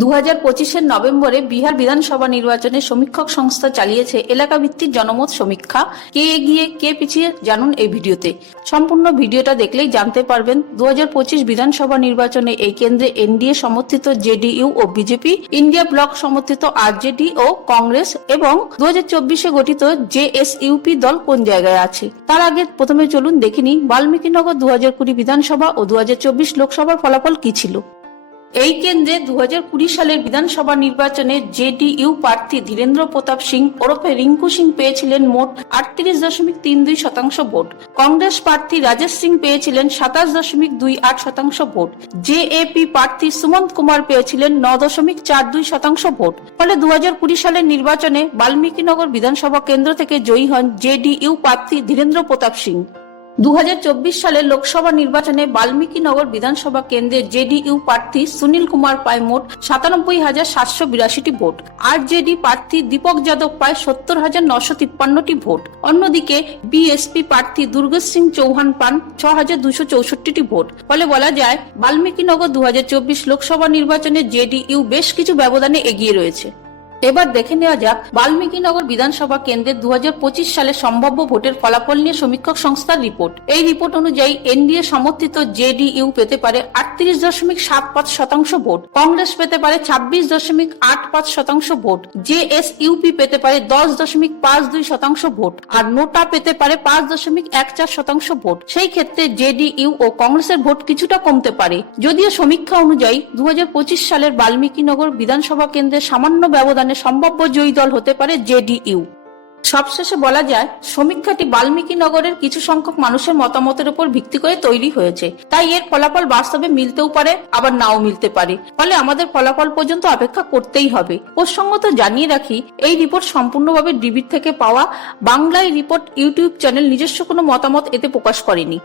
দু হাজার পঁচিশের নভেম্বরে বিহার বিধানসভা নির্বাচনে সমীক্ষক সংস্থা চালিয়েছে এলাকা ভিত্তিক জনমত সমীক্ষা। কে এগিয়ে, কে পিছিয়ে জানুন এই ভিডিওতে। সম্পূর্ণ ভিডিওটা দেখলেই জানতে পারবেন দু হাজার পঁচিশ বিধানসভা নির্বাচনে এই কেন্দ্রে এনডিএ সমর্থিত জেডিইউ ও বিজেপি, ইন্ডিয়া ব্লক সমর্থিত আরজেডি ও কংগ্রেস এবং দু হাজার চব্বিশে গঠিত জেএসইউপি দল কোন জায়গায় আছে? তার আগে প্রথমে চলুন দেখিনি বাল্মীকিনগর দু হাজার কুড়ি বিধানসভা ও দু হাজার চব্বিশ লোকসভার ফলাফল কি ছিল? এই কেন্দ্রে দুই হাজার কুড়ি সালের বিধানসভা নির্বাচনে জেডিইউ প্রার্থী ধীরেন্দ্র প্রতাপ সিং ওরফে রিঙ্কু সিং পেয়েছিলেন মোট আটত্রিশ দশমিক তিন দুই শতাংশ ভোট। কংগ্রেস প্রার্থী রাজেশ সিং পেয়েছিলেন সাতাশ দশমিক দুই আট শতাংশ ভোট। জে জেএপি প্রার্থী সুমন্ত কুমার পেয়েছিলেন ন দশমিক চার দুই শতাংশ ভোট। ফলে দুই হাজার কুড়ি সালের নির্বাচনে বাল্মীকিনগর বিধানসভা কেন্দ্র থেকে জয়ী হন জেডিইউ প্রার্থী ধীরেন্দ্র প্রতাপ সিং। দু সালের লোকসভা নির্বাচনে বাল্মীকিনগর বিধানসভা কেন্দ্রে জেডিইউ প্রার্থী সুনীল কুমার পায় মোট সাতানব্বই হাজার সাতশো বিরাশিটি ভোট। আর জেডি প্রার্থী দীপক যাদব পায় সত্তর হাজার নশো তিপ্পান্নটি ভোট। অন্যদিকে বিএসপি প্রার্থী দুর্গেশ সিং চৌহান পান ছ হাজার দুশো চৌষট্টিটি ভোট। ফলে বলা যায়, বাল্মীকিনগর দু হাজার চব্বিশ লোকসভা নির্বাচনে জেডিইউ বেশ কিছু ব্যবধানে এগিয়ে রয়েছে। এবার দেখে নেওয়া যাক বাল্মীকিনগর বিধানসভা কেন্দ্রের দু সালে সম্ভাব্য ভোটের ফলাফল নিয়ে সমীক্ষক সংস্থার রিপোর্ট। এই রিপোর্ট অনুযায়ী এনডিএ সমর্থিত জেডিইউ পেতে পারে আটত্রিশ দশমিক সাত পাঁচ শতাংশ ভোট। কংগ্রেস পেতে পারে ছাব্বিশ দশমিক আট পাঁচ শতাংশ ভোট। জেএসইউপি পেতে পারে দশ দশমিক পাঁচ দুই শতাংশ ভোট। আর নোটা পেতে পারে পাঁচ দশমিক এক চার শতাংশ ভোট। সেই ক্ষেত্রে জেডিইউ ও কংগ্রেসের ভোট কিছুটা কমতে পারে। যদিও সমীক্ষা অনুযায়ী দু হাজার পঁচিশ সালের বাল্মীকিনগর বিধানসভা কেন্দ্রে সামান্য ব্যবধানে সম্ভাব্য জয়ী দল হতে পারে জেডিইউ সবশেষে বলা যায়, সমীক্ষাটি বাল্মীকি নগরের কিছু সংখ্যক মানুষের মতামতের উপর ভিত্তি করে তৈরি হয়েছে। তাই এর ফলাফল বাস্তবে মিলতেও পারে, আবার নাও মিলতে পারে। ফলে আমাদের ফলাফল পর্যন্ত অপেক্ষা করতেই হবে। প্রসঙ্গত জানিয়ে রাখি, এই রিপোর্ট সম্পূর্ণভাবে ডিবির থেকে পাওয়া বাংলায় রিপোর্ট ইউটিউব চ্যানেল নিজস্ব কোনো মতামত এতে প্রকাশ করেনি।